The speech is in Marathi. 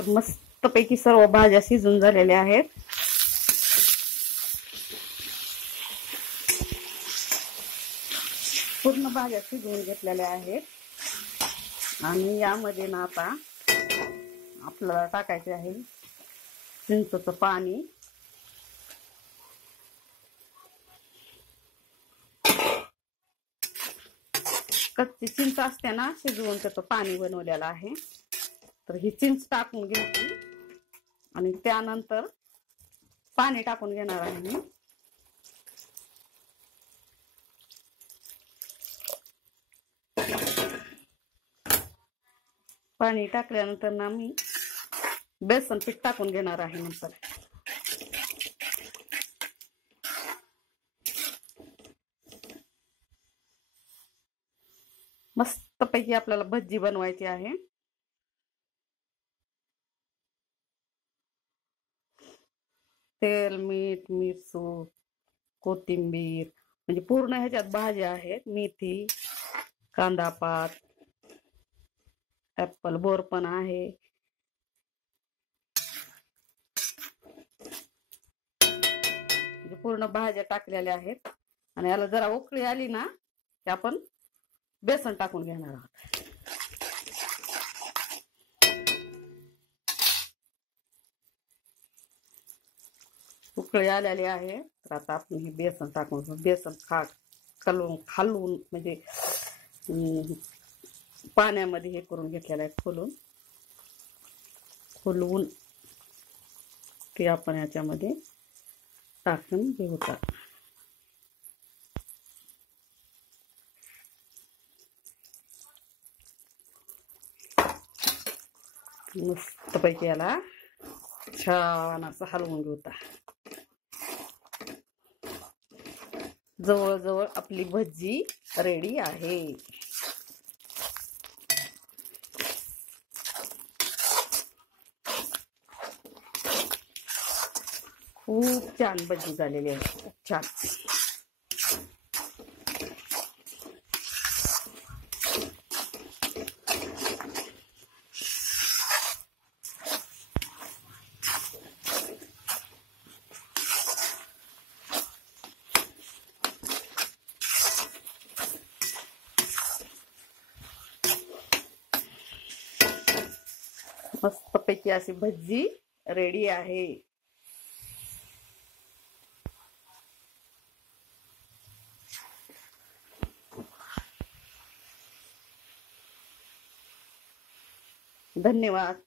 तर मस्तपैकी सर्व भाज्या शिजून झालेल्या आहेत. पूर्ण भाज्या शिजवून घेतलेल्या आहेत. आणि यामध्ये ना आता आपल्याला टाकायचे आहे चिंचेचं पाणी. कच्ची चिंच असते ना, शिजवून त्याचं पाणी बनवलेलं आहे. तर ही चिंच टाकून घ्यायची आणि त्यानंतर पाणी टाकून घेणार आहे मी. पाणी टाकल्यानंतर ना मी बेसन पीठ टाकून घेणार आहे. नंतर मस्तपैकी आपल्याला भजी बनवायची आहे. तेल, मीठ, मिरची, कोथिंबीर म्हणजे पूर्ण ह्याच्यात भाज्या आहेत. मेथी, कांदा पात, ऍपल बोर पण आहे. म्हणजे पूर्ण भाज्या टाकलेल्या आहेत. आणि याला जरा उकळी आली ना की आपण बेसन टाकून घेणार आहोत. उकळी आलेली आहे. तर आता आपण हे बेसन टाकून बेसन खालून म्हणजे पाण्यामध्ये हे करून घेतलेलं आहे. खोलवून ते आपण याच्यामध्ये टाकून घेऊयात. मस्तपैकी याला छान असं हलवून घेऊया. जवळजवळ आपली भजी रेडी आहे. खूप छान भजी झालेली आहे. खूप छान. मस्तपैकी अशी भजी रेडी आहे. धन्यवाद.